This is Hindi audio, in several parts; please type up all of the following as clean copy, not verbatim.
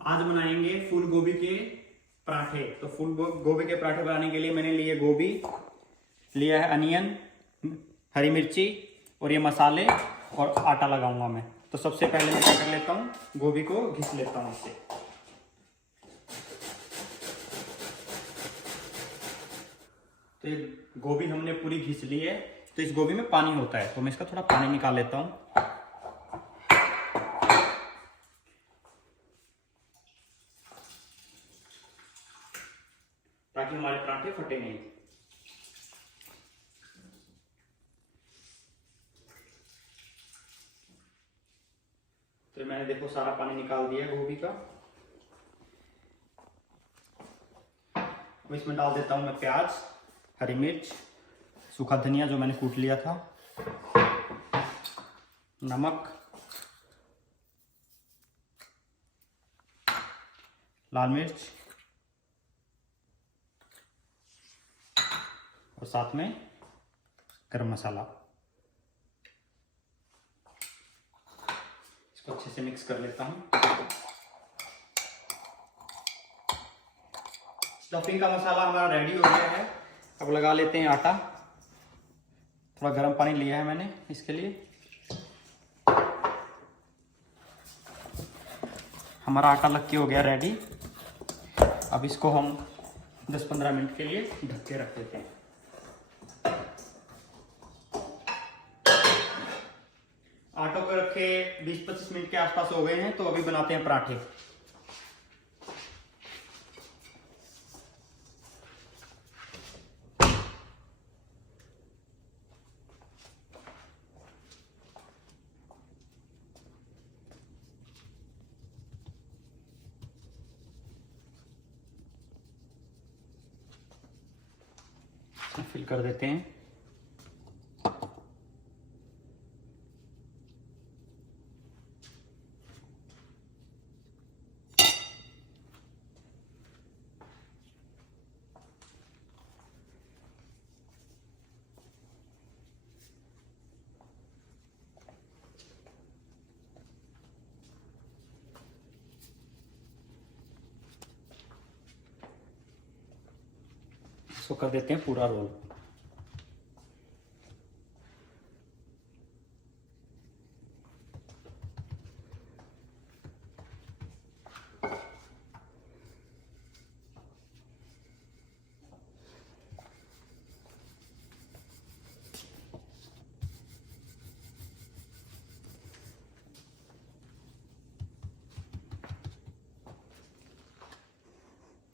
आज बनाएंगे फूल गोभी के पराठे। तो फूल गोभी के पराठे बनाने के लिए मैंने लिए गोभी, लिया है अनियन, हरी मिर्ची और ये मसाले और आटा लगाऊंगा मैं। तो सबसे पहले मैं क्या कर लेता हूँ, गोभी को घिस लेता हूँ इससे। तो ये गोभी हमने पूरी घिस ली है। तो इस गोभी में पानी होता है, तो मैं इसका थोड़ा पानी निकाल लेता हूँ ताकि हमारे पराठे फटे नहीं। तो मैंने देखो सारा पानी निकाल दिया गोभी का। अब इसमें डाल देता हूं मैं प्याज, हरी मिर्च, सूखा धनिया जो मैंने कूट लिया था, नमक, लाल मिर्च और साथ में गरम मसाला। इसको अच्छे से मिक्स कर लेता हूं। स्टफिंग का मसाला हमारा रेडी हो गया है। अब लगा लेते हैं आटा। थोड़ा गर्म पानी लिया है मैंने इसके लिए। हमारा आटा लग के हो गया रेडी। अब इसको हम 10-15 मिनट के लिए ढक के रख देते हैं। आटो को रखे 20-25 मिनट के आसपास हो गए हैं। तो अभी बनाते हैं पराठे। फिल कर देते हैं। इसको कर देते हैं पूरा रोल।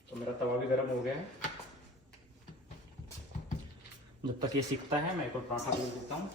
तो मेरा तवा भी गर्म हो गया है। जब तक ये सीखता है मैं एक और पराठा बेल देता हूँ।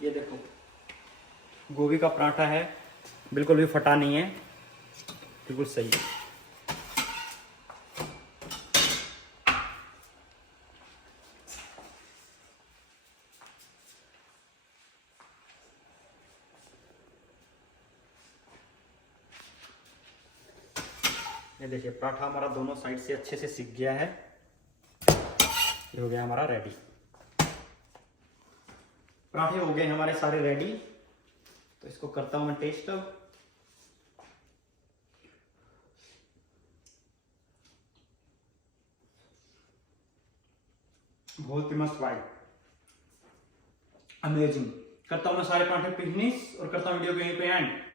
ये देखो गोभी का पराठा है, बिल्कुल भी फटा नहीं है, बिल्कुल सही है। ये देखिए पराठा हमारा दोनों साइड से अच्छे से सिक गया है। ये हो गया हमारा रेडी। पराठे हो गए हमारे सारे रेडी। तो इसको करता हूं मैं टेस्ट अब। बहुत ही मस्त वाइब, अमेजिंग। करता हूं मैं सारे पराठे फिनिश और करता हूं वीडियो को यहीं पे एंड।